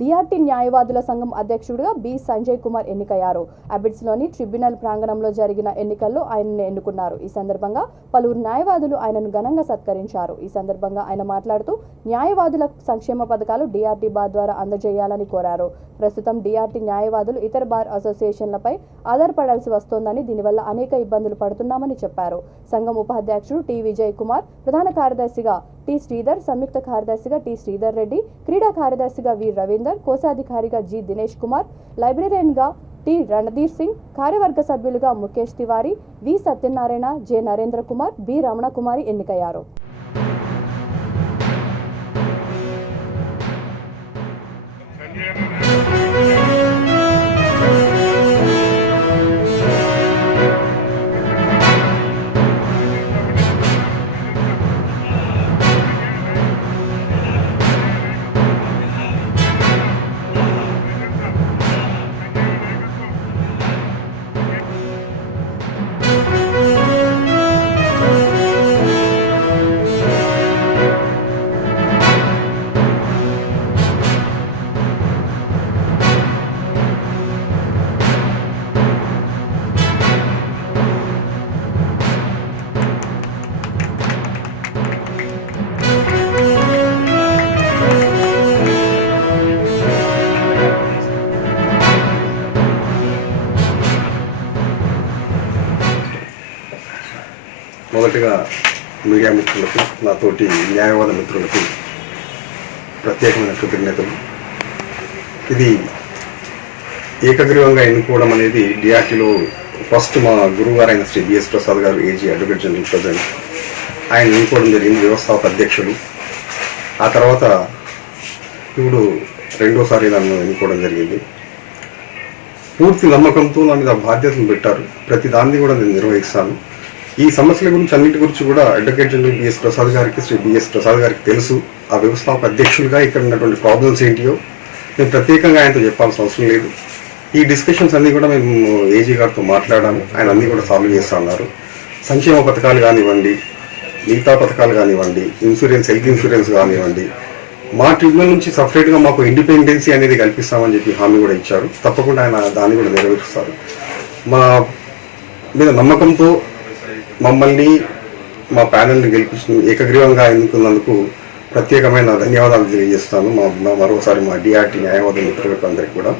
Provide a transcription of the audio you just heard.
DRT న్యాయవాదుల సంఘం అధ్యక్షుడిగా బి సంజయ్ కుమార్ ఎన్నికయ్యారు. అబిడ్స్లోని ట్రిబ్యునల్ ప్రాంగణంలో జరిగిన ఎన్నికల్లో ఆయనను ఎన్నుకున్నారు. ఈ సందర్భంగా పలువురు న్యాయవాదులు ఆయనను ఘనంగా సత్కరించారు. ఈ సందర్భంగా ఆయన మాట్లాడుతూ న్యాయవాదుల సంక్షేమ పథకాలు డిఆర్టీ బార్ ద్వారా అందజేయాలని కోరారు. ప్రస్తుతం డిఆర్టీ న్యాయవాదులు ఇతర బార్ అసోసియేషన్లపై ఆధారపడాల్సి వస్తోందని, దీనివల్ల అనేక ఇబ్బందులు పడుతున్నామని చెప్పారు. సంఘం ఉపాధ్యక్షుడు టి విజయ్ కుమార్, ప్రధాన కార్యదర్శిగా టి శ్రీధర్, సంయుక్త కార్యదర్శిగా టి శ్రీధర్ రెడ్డి, క్రీడా కార్యదర్శిగా వి రవీందర్, కోశాధికారిగా జి దినేష్ కుమార్, లైబ్రరీయన్గా టి రణధీర్ సింగ్, కార్యవర్గ సభ్యులుగా ముఖేష్ తివారీ, వి సత్యనారాయణ, జె నరేంద్ర కుమార్, బి రమణ కుమారి ఎన్నికయ్యారు. మొదటిగా మీడియా మిత్రులకు, నాతోటి న్యాయవాద మిత్రులకు ప్రత్యేకమైన కృతజ్ఞతలు. ఇది ఏకగ్రీవంగా ఎన్నుకోవడం అనేది డిఆర్టీలో ఫస్ట్ మా గురువు గారైన శ్రీ బిఎస్ ప్రసాద్ గారు, ఏజీ అడ్వకేట్ జనరల్ ప్రెసిడెంట్, ఆయన ఎన్నుకోవడం జరిగింది, వ్యవస్థాపక అధ్యక్షులు. ఆ తర్వాత ఇప్పుడు రెండోసారి నన్ను ఎన్నుకోవడం జరిగింది. పూర్తి నమ్మకంతో నా మీద బాధ్యతను పెట్టారు. ప్రతి దాన్ని కూడా నేను నిర్వహిస్తాను. ఈ సమస్యల గురించి అన్నింటి గురించి కూడా అడ్వకేట్ జనరల్ బిఎస్ ప్రసాద్ గారికి, శ్రీ బిఎస్ ప్రసాద్ గారికి తెలుసు. ఆ వ్యవస్థాపక అధ్యక్షులుగా ఇక్కడ ఉన్నటువంటి ప్రాబ్లమ్స్ ఏంటియో నేను ప్రత్యేకంగా ఆయనతో చెప్పాల్సిన అవసరం లేదు. ఈ డిస్కషన్స్ అన్నీ కూడా మేము ఏజీ గారితో మాట్లాడాము. ఆయన అన్నీ కూడా సాల్వ్ చేస్తా ఉన్నారు. సంక్షేమ పథకాలు కానివ్వండి, మిగతా పథకాలు కానివ్వండి, ఇన్సూరెన్స్, హెల్త్ ఇన్సూరెన్స్ కానివ్వండి, మా ట్రిబ్యునల్ నుంచి సపరేట్గా మాకు ఇండిపెండెన్సీ అనేది కల్పిస్తామని చెప్పి హామీ కూడా ఇచ్చారు. తప్పకుండా ఆయన దాన్ని కూడా నెరవేరుస్తారు. మా మీద నమ్మకంతో మమ్మల్ని, మా ప్యానెల్ని గెలిపించిన, ఏకగ్రీవంగా ఎన్నుకున్నందుకు ప్రత్యేకమైన ధన్యవాదాలు తెలియజేస్తాను. మరోసారి మా డిఆర్టీ న్యాయవాద మిత్రులకు అందరికీ కూడా.